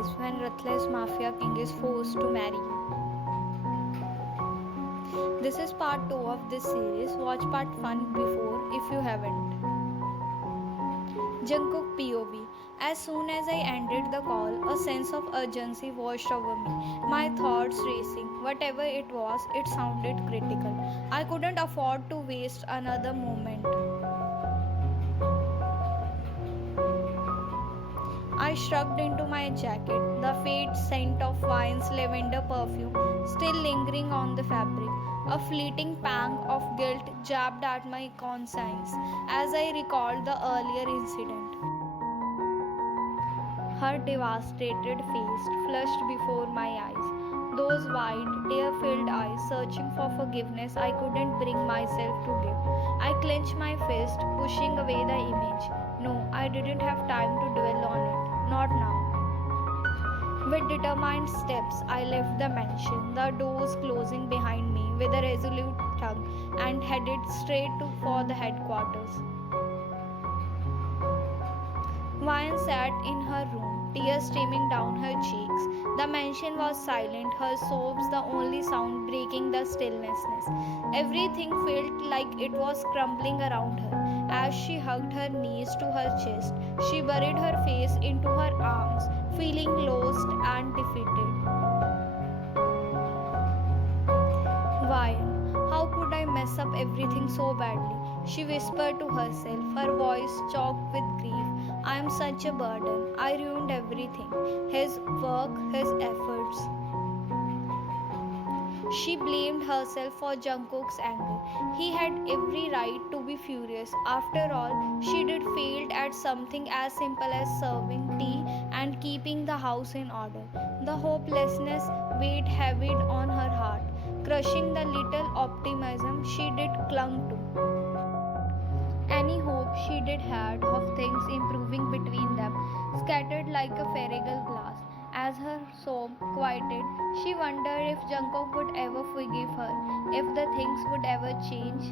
days when Ruthless Mafia King is forced to marry you. This is part 2 of this series. Watch part 1 before if you haven't. Jungkook POV. As soon as I ended the call, a sense of urgency washed over me. My thoughts racing. Whatever it was, it sounded critical. I couldn't afford to waste another moment. I shrugged into my jacket, the faint scent of wine's lavender perfume still lingering on the fabric. A fleeting pang of guilt jabbed at my conscience as I recalled the earlier incident. Her devastated face flushed before my eyes. Those wide, tear-filled eyes searching for forgiveness I couldn't bring myself to give. I clenched my fist, pushing away the image. No, I didn't have time to dwell on it. Not now. With determined steps, I left the mansion, the doors closing behind me with a resolute tug, and headed straight for the headquarters. Vian sat in her room, tears streaming down her cheeks. The mansion was silent, her sobs the only sound breaking the stillness. Everything felt like it was crumbling around her. As she hugged her knees to her chest, she buried her face into her arms, feeling lost and defeated. Vian, how could I mess up everything so badly? She whispered to herself, her voice choked with grief. I am such a burden. I ruined everything. His work, his efforts. She blamed herself for Jungkook's anger. He had every right to be furious. After all, she did failed at something as simple as serving tea and keeping the house in order. The hopelessness weighed heavy on her heart, crushing the little optimism she did clung to. Any hope she did had of things improving between them scattered like a farragle glass. As her soul quieted, she wondered if Jungkook would ever forgive her, if the things would ever change.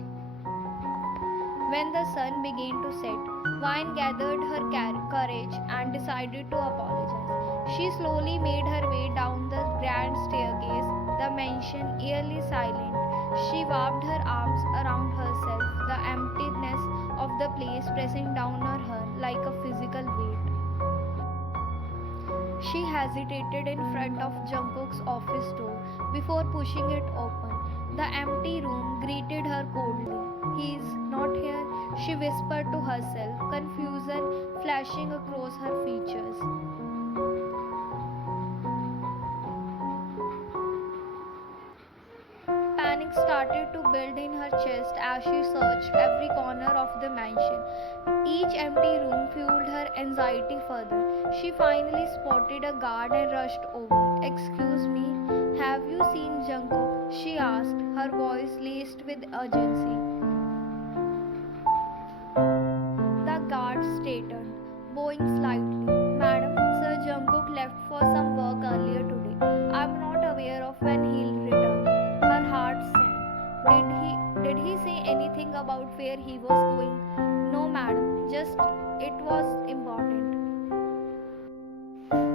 When the sun began to set, Vine gathered her courage and decided to apologize. She slowly made her way down the grand staircase, the mansion eerily silent. She wrapped her arms around herself, the emptiness of the place pressing down on her like a physical weight. She hesitated in front of Jungkook's office door before pushing it open. The empty room greeted her coldly. He's not here, she whispered to herself, confusion flashing across her features. Panic started to build in her chest as she searched every corner of the mansion. Each empty room fueled her anxiety further. She finally spotted a guard and rushed over. Excuse me, have you seen Jungkook? She asked, her voice laced with urgency. The guard straightened, bowing slightly. Madam, Sir Jungkook left for some work earlier today. I'm not aware of when he'll return. Her heart sank. Did he say anything about where he was going? No, madam. Just it was important.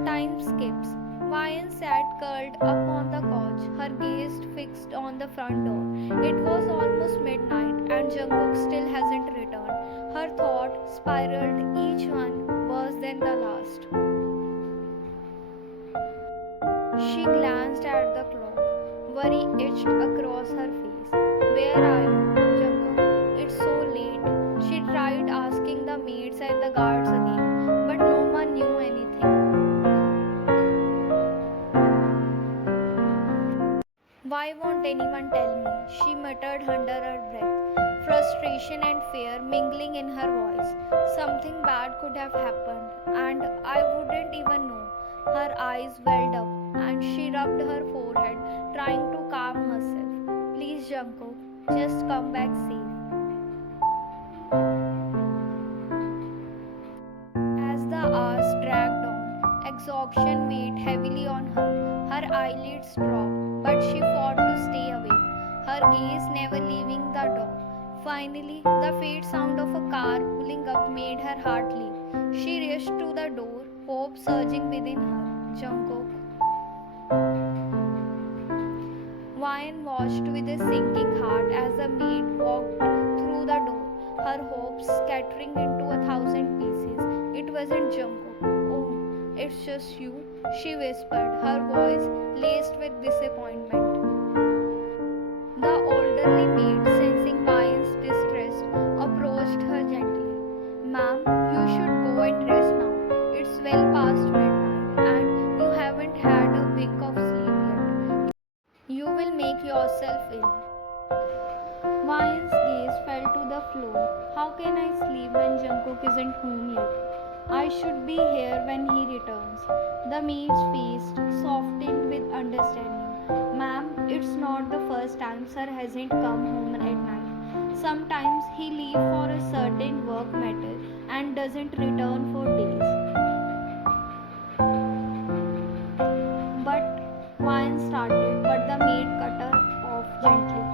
Time skips. Vian sat curled up on the couch, her gaze fixed on the front door. It was almost midnight and Jungkook still hasn't returned. Her thought spiraled, each one worse than the last. She glanced at the clock. Worry itched across her face. Where are you, Jungkook? It's so late. She tried asking the maids and the guards again, but no one knew anything. Why won't anyone tell me? She muttered under her breath, frustration and fear mingling in her voice. Something bad could have happened, and I wouldn't even know. Her eyes welled up, and she rubbed her forehead, trying to calm herself. Please, Jungkook, just come back safe. As the hours dragged on, exhaustion weighed heavily on her. Her eyelids dropped, but she fought to stay awake, her gaze never leaving the door. Finally, the faint sound of a car pulling up made her heart leap. She rushed to the door, hope surging within her. Jungkook. Wine watched with a sinking heart as the maid walked through the door, her hopes scattering into 1,000 pieces. It wasn't Jungkook. Oh, it's just you, she whispered, her voice laced with disappointment. The elderly maid, sensing Vian's distress, approached her gently. Ma'am, you should go and rest now. It's well past midnight and you haven't had a wink of sleep yet. You will make yourself ill. Vian's gaze fell to the floor. How can I sleep when Jungkook isn't home yet? I should be here when he returns. The maid's face softened with understanding. Ma'am, it's not the first time sir hasn't come home at night. Sometimes he leaves for a certain work matter and doesn't return for days. But Vian started, but the maid cut her off gently.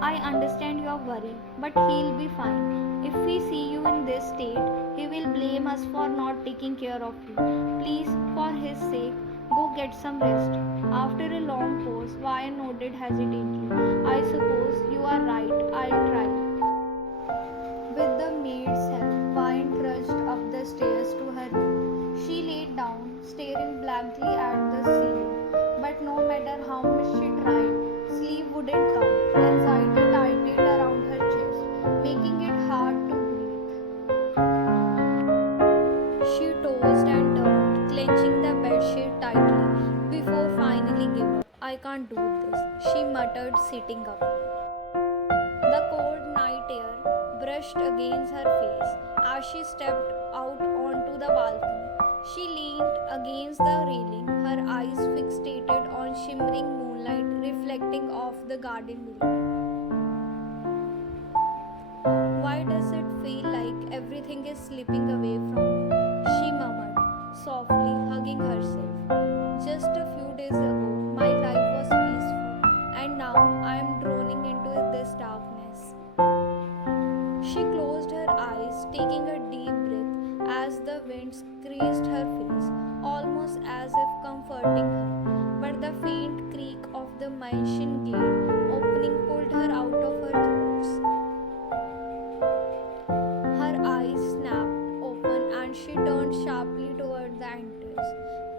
I understand your worry, but he'll be fine. If we see you in this state, he will blame us for not taking care of you. Please, for his sake, go get some rest. After a long pause, Vian nodded hesitantly. I suppose you are right. I'll try. With the maid's help, Vian trudged up the stairs to her room. She laid down, staring blankly at the ceiling. But no matter how much she tried, sleep wouldn't come. Anxiety tightened around her chest, making it hard to breathe. She tossed and turned, clenching the bedsheet tightly, before finally giving up. I can't do this, she muttered, sitting up. The cold night air brushed against her face as she stepped out onto the balcony. She leaned against the railing, her eyes fixated on shimmering moonlight reflecting off the garden below. Why does it feel like everything is slipping away from me? She murmured, softly hugging herself. Just a few days ago, my life was peaceful, and now I am droning into this darkness. She closed her eyes, taking a deep breath as the wind grazed her face, almost as if comforting her. But the faint creak of the mansion gate opening pulled her out of her thoughts. Her eyes snapped open and she turned sharply toward the entrance.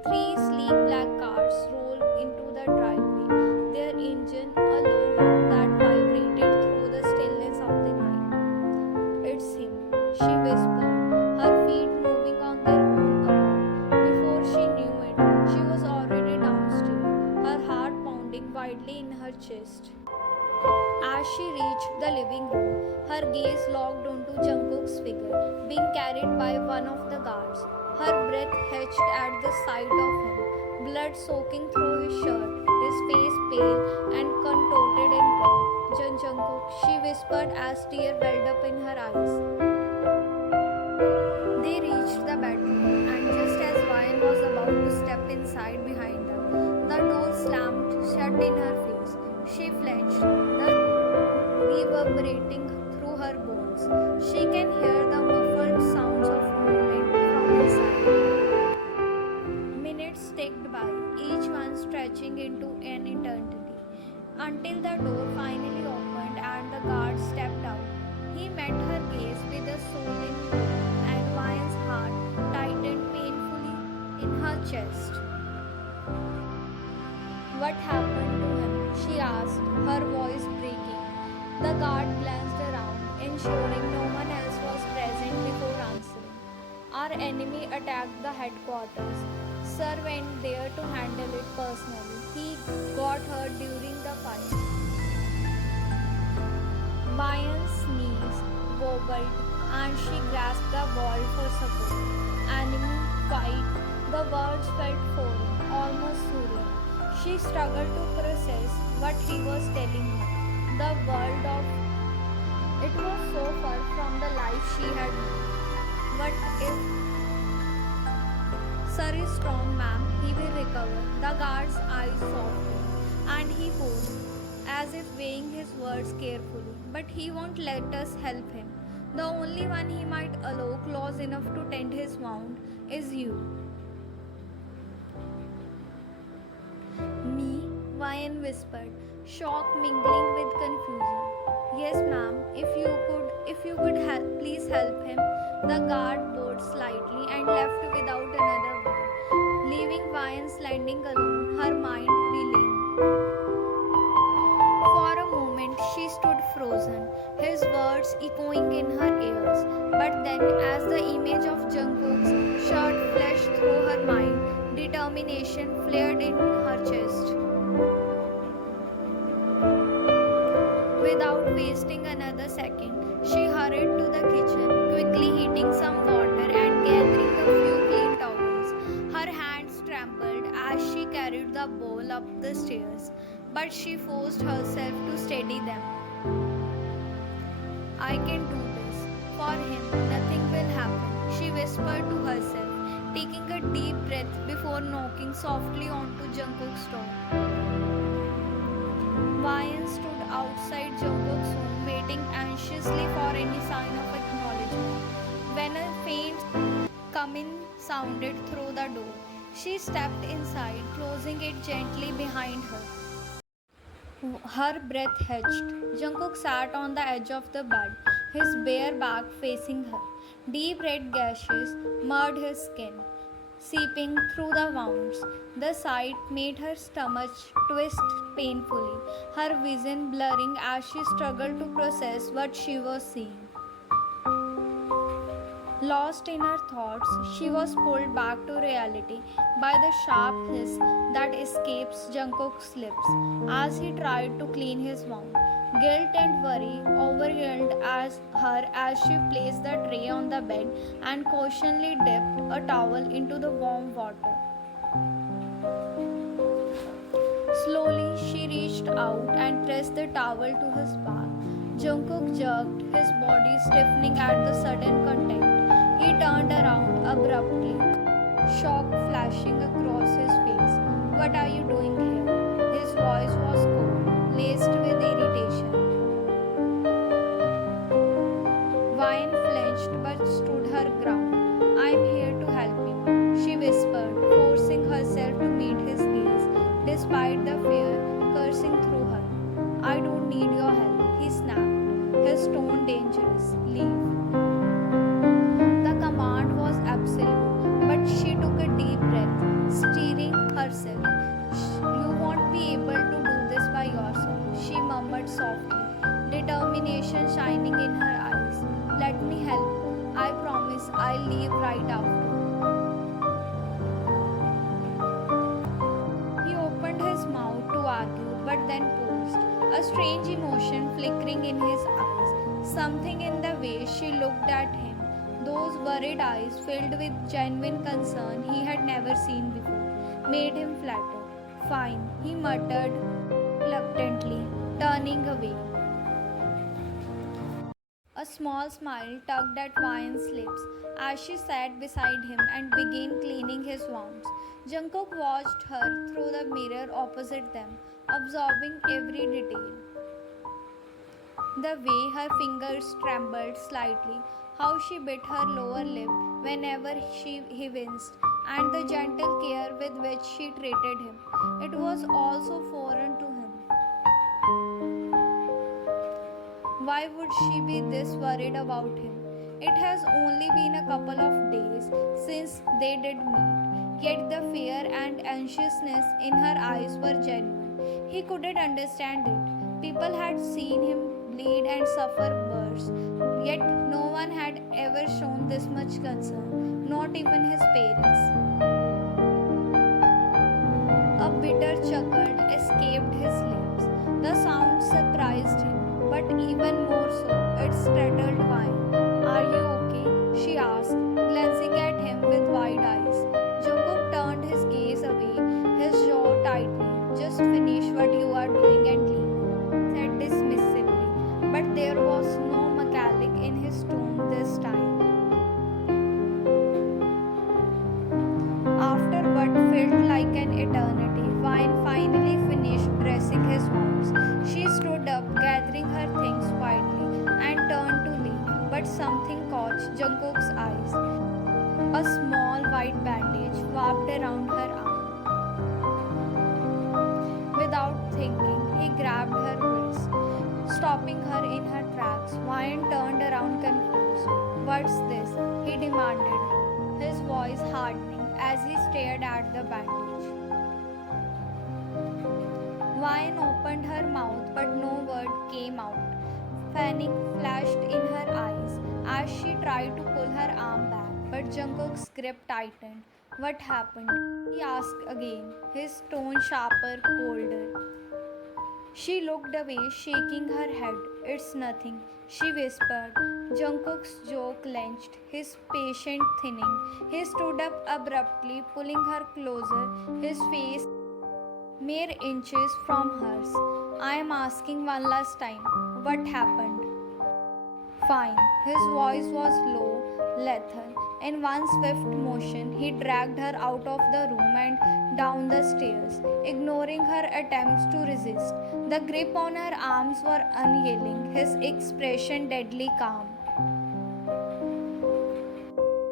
Three sleek black cars rolled into the driveway, their engine a low hum that vibrated through the stillness of the night. It's him, she whispered, her feet moving on their own accord. Before she knew it, she was already downstairs, her heart pounding wildly in her chest. As she reached the living room, her gaze locked onto Jungkook's figure, being carried by one of the guards. Her breath hatched at the sight of him, blood soaking through his shirt, his face pale and contorted in pain. Jungkook, she whispered as tears welled up in her eyes. They reached the bedroom, and just as Vian was about to step inside behind them, the door slammed shut in her face. She flinched, the reverberating through her bones. She can hear the muffled sounds of movement from inside. Minutes ticked by, each one stretching into an eternity, until the door finally opened and the guard stepped out. He met her gaze with a soothing look, and Vian's heart tightened painfully in her chest. What happened to him? She asked, her voice breaking. The guard glanced around, ensuring no one else was present before answering. Our enemy attacked the headquarters. Sir went there to handle it personally. He got hurt during the fight. Vian's knees wobbled and she grasped the wall for support. Enemy, fight. The words felt foreign, almost surreal. She struggled to process what he was telling her. The world of it was so far from the life she had known. What if Sir is strong, ma'am, he will recover. The guard's eyes softened, and he paused, as if weighing his words carefully. But he won't let us help him. The only one he might allow close enough to tend his wound is you. Ryan whispered, shock mingling with confusion. Yes, ma'am. If you could help, please help him. The guard bowed slightly and left without another word, leaving Ryan standing alone, her mind reeling. For a moment, she stood frozen, his words echoing in her ears. But then, as the image of Jungkook's shirt flashed through her mind, determination flared in her chest. Without wasting another second, she hurried to the kitchen, quickly heating some water and gathering a few clean towels. Her hands trembled as she carried the bowl up the stairs, but she forced herself to steady them. I can do this. For him, nothing will happen, she whispered to herself, taking a deep breath before knocking softly onto Jungkook's door. Ryan stood outside Jungkook's room, waiting anxiously for any sign of acknowledgement. When a faint come in sounded through the door, she stepped inside, closing it gently behind her. Her breath hitched. Jungkook sat on the edge of the bed, his bare back facing her. Deep red gashes marred his skin, seeping through the wounds. The sight made her stomach twist painfully, her vision blurring as she struggled to process what she was seeing. Lost in her thoughts, she was pulled back to reality by the sharp hiss that escapes Jungkook's lips as he tried to clean his wound. Guilt and worry overwhelmed as she placed the tray on the bed and cautiously dipped a towel into the warm water. Slowly, she reached out and pressed the towel to his back. Jungkook jerked, his body stiffening at the sudden contact. He turned around abruptly, shock flashing across his face. What are you doing here? His voice was cold, laced with irritation. Vine flinched but stood her ground. I'm here to help you, she whispered, forcing herself to meet his gaze, despite the fear coursing through her. I don't need your help, he snapped, his tone dangerous. Leave. The command was absolute, but she took a deep breath, steering herself. You won't be able to do this by yourself, she murmured softly, determination shining in her eyes. Let me help. I promise I'll leave right after. He opened his mouth to argue, but then paused, a strange emotion flickering in his eyes. Something in the way she looked at him, those worried eyes filled with genuine concern he had never seen before, made him flatter. Fine, he muttered reluctantly, turning away. A small smile tugged at Ryan's lips as she sat beside him and began cleaning his wounds. Jungkook watched her through the mirror opposite them, absorbing every detail. The way her fingers trembled slightly, how she bit her lower lip whenever he winced, and the gentle care with which she treated him. It was all so foreign to him. Why would she be this worried about him? It has only been a couple of days since they did meet, yet the fear and anxiousness in her eyes were genuine. He couldn't understand it. People had seen him bleed and suffer worse, yet no one had ever shown this much concern, not even his parents. A bitter chuckle escaped his lips. The sound surprised him, but even more so, it startled Vine. Are you okay? She asked, glancing at him with wide eyes. Jungkook turned his gaze away, his jaw tightening. Just finish what you are doing and leave, said dismissively, but there was no metallic in his tone this time. After what felt like an eternity, Vine finally finished dressing his wounds. She stood up, gathering her things quietly, and turned to leave, but something caught Jungkook's eyes. A small white bandage wrapped around her arm. With Without thinking, he grabbed her wrist, stopping her in her tracks. Wyan turned around confused. "What's this?" he demanded, his voice hardening as he stared at the bandage. Wyan opened her mouth, but no word came out. Panic flashed in her eyes as she tried to pull her arm back, but Jungkook's grip tightened. "What happened?" he asked again, his tone sharper, colder. She looked away, shaking her head. "It's nothing," she whispered. Jungkook's jaw clenched, his patience thinning. He stood up abruptly, pulling her closer, his face mere inches from hers. "I am asking one last time. What happened?" "Fine." His voice was low, lethal. In one swift motion, he dragged her out of the room and down the stairs, ignoring her attempts to resist. The grip on her arms were unyielding, his expression deadly calm.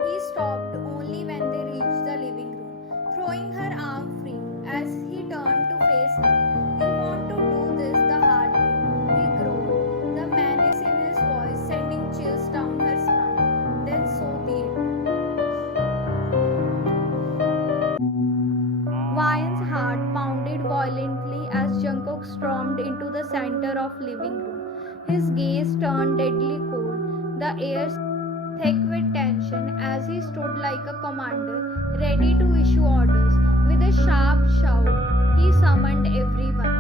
He stopped only when they reached the living room, throwing her arm free as he turned to face her. "You want to do this the hard way," he groaned, the menace in his voice sending chills down her spine. "Then so be it." Wyan's heart pounded violently as Jungkook stormed into the center of living room. His gaze turned deadly cold, the air thick with tension as he stood like a commander, ready to issue orders. With a sharp shout, he summoned everyone.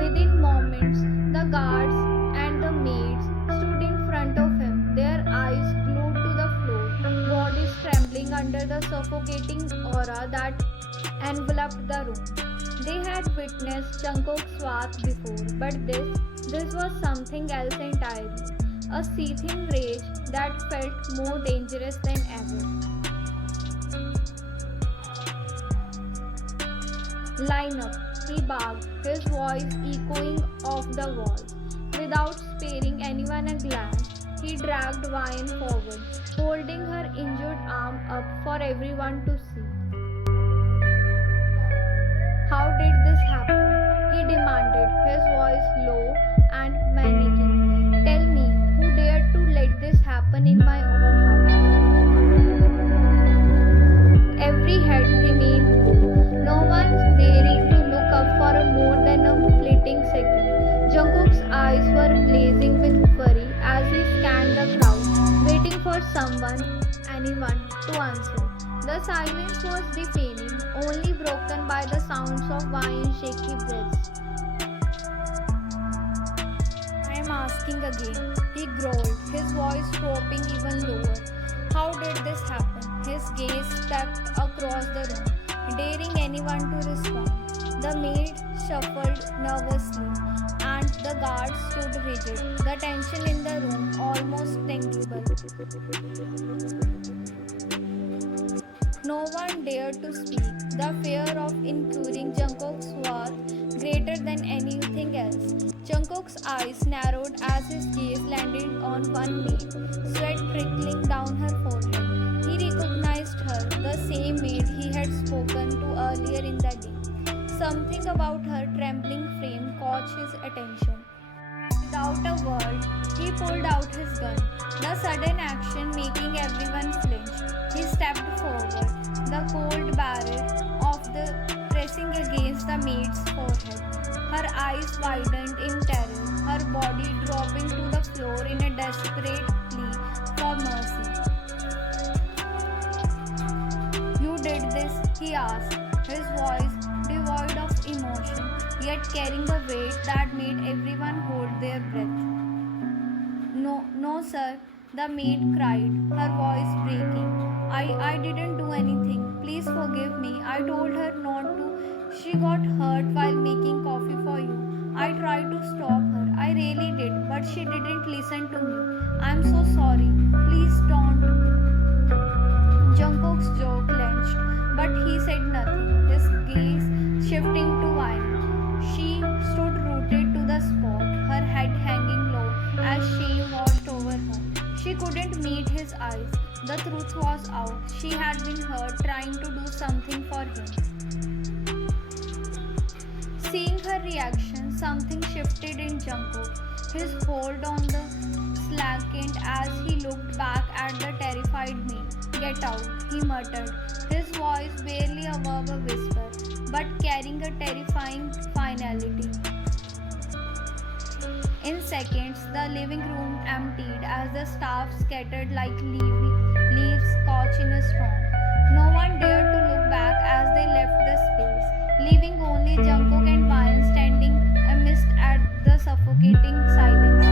Within moments, the guards and the maids stood in front of him, their eyes glued to the floor, bodies trembling under the suffocating aura that enveloped the room. They had witnessed Jungkook's wrath before, but this was something else entirely. A seething rage that felt more dangerous than ever. "Line up," he barked, his voice echoing off the walls. Without sparing anyone a glance, he dragged Wyan forward, holding her injured arm up for everyone to see. "How did this happen?" he demanded, his voice low and menacing. "Tell me, who dared to let this happen in my own house?" Every head remained cool, no one daring to look up for more than a fleeting second. Jungkook's eyes were blazing with fury as he scanned the crowd, waiting for anyone, to answer. The silence was deafening, only broken by the sounds of Wyan's shaky breaths. "I am asking again," he growled, his voice dropping even lower. "How did this happen?" His gaze swept across the room, daring anyone to respond. The maid shuffled nervously, and the guards stood rigid, the tension in the room almost tangible. No one dared to speak, the fear of incurring Jungkook's wrath greater than anything else. Jungkook's eyes narrowed as his gaze landed on one maid, sweat trickling down her forehead. He recognized her, the same maid he had spoken to earlier in the day. Something about her trembling frame caught his attention. Without a word, he pulled out his gun, the sudden action making everyone flinch. He stepped forward, the cold barrel of the pressing against the maid's forehead. Her eyes widened in terror, her body dropping to the floor in a desperate plea for mercy. "You did this?" he asked, his voice devoid of emotion, yet carrying a weight that made everyone hold their breath. No, sir," the maid cried, her voice breaking. I didn't do anything. Please forgive me. I told her not to. She got hurt while making coffee for you. I tried to stop her. I really did, but she didn't listen to me. I'm so sorry. Please don't." Jungkook's jaw clenched, but he said nothing, his gaze shifting to Wyan. She stood rooted to the spot, her head hanging low as shame washed over her. She couldn't meet his eyes. The truth was out. She had been hurt trying to do something for him. Seeing her reaction, something shifted in Jungkook. His hold on the slackened as he looked back at the terrified me. Get out, he muttered, his voice barely above a whisper, but carrying a terrifying finality. In seconds, the living room emptied as the staff scattered like leaves caught in a storm. No one dared to look back as they left the space, leaving only Jungkook and Ryan standing amidst at the suffocating silence.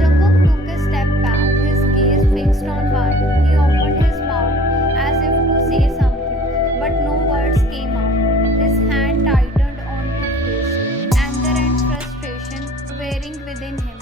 Jungkook took a step back, his gaze fixed on Ryan. He opened his mouth as if to say something, but no words came out. His hand tightened onto fist, anger and frustration wearing within him.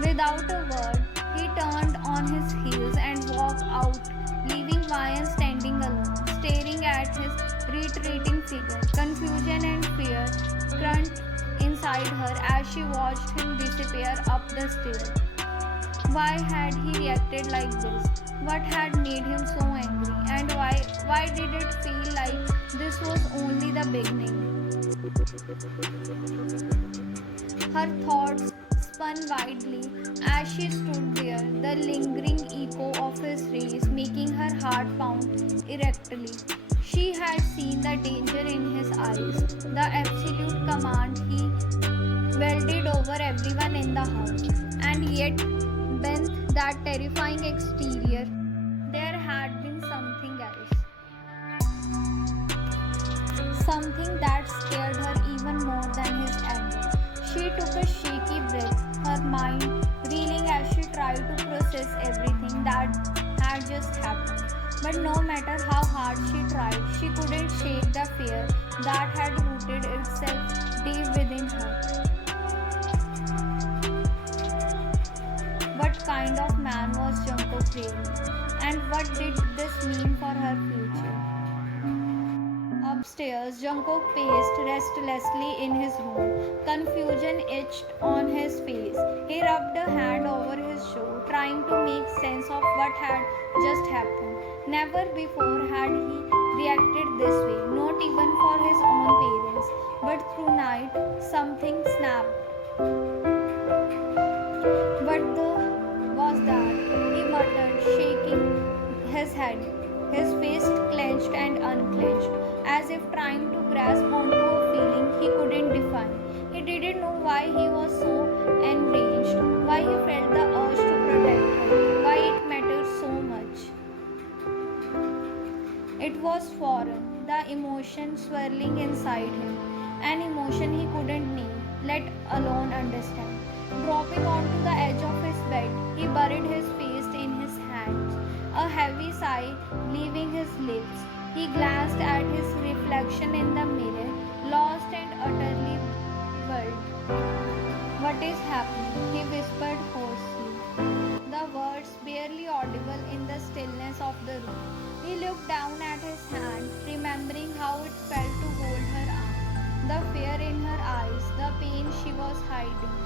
Without a word, he turned on his heels and walked out, leaving Ryan standing alone, staring at his retreating figure. Confusion and fear crunted inside her as she watched him disappear up the stairs. Why had he reacted like this? What had made him so angry? And why did it feel like this was only the beginning? Her thoughts spun widely as she stood there, the lingering echo of his rays making her heart pound erectly. She had seen the danger in his eyes, the absolute command he wielded over everyone in the house, and yet, beneath that terrifying exterior, there had been something else. Something that scared her even more than his anger. She took a shaky breath, her mind reeling as she tried to process everything that had just happened. But no matter how hard she tried, she couldn't shake the fear that had rooted itself deep within her. What kind of man was Jungkook really? And what did this mean for her future? Upstairs, Jungkook paced restlessly in his room. Confusion etched on his face. He rubbed a hand over his jaw, trying to make sense of what had just happened. Never before had he reacted this way, not even for his own parents. But through night, something snapped. What was that? He muttered, shaking his head. His fist clenched and unclenched, as if trying to grasp onto a feeling he couldn't define. He didn't know why he was so enraged, why he felt the urge to protect her, why it mattered so much. It was foreign, the emotion swirling inside him, an emotion he couldn't name, let alone understand. Dropping onto the edge of his bed, he buried his face in his hands, a heavy sigh leaving his lips. He glanced at his reflection in the mirror, lost and utterly bewildered. What is happening? He whispered hoarsely, the words barely audible in the stillness of the room. He looked down at his hand, remembering how it felt to hold her arm, the fear in her eyes, the pain she was hiding.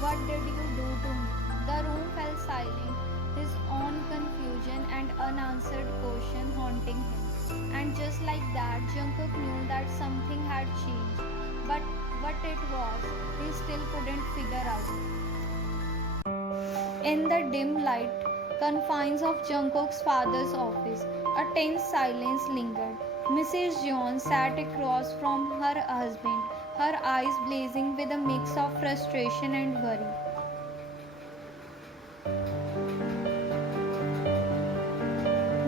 What did you do to me? The room fell silent, his own confusion and unanswered question haunting him. And just like that, Jungkook knew that something had changed. But what it was, he still couldn't figure out. In the dim light confines of Jungkook's father's office, a tense silence lingered. Mrs. Jeon sat across from her husband, her eyes blazing with a mix of frustration and worry.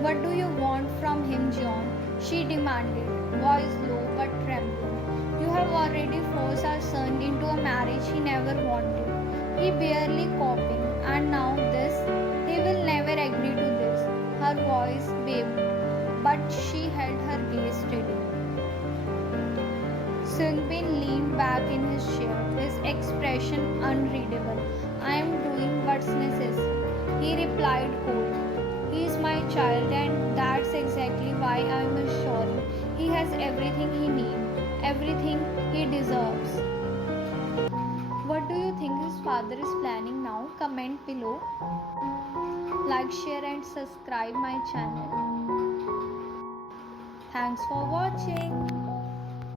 What do you want from him, John? She demanded, voice low but trembling. You have already forced our son into a marriage he never wanted. He barely coping, and now this. He will never agree to this. Her voice wavered, but she held her gaze steady. Sungbin leaned back in his chair, his expression unreadable. I am doing what's necessary, he replied coldly. He is my child, and that's exactly why I am assuring he has everything he needs, everything he deserves. What do you think his father is planning now? Comment below. Like, share and subscribe my channel. Thanks for watching.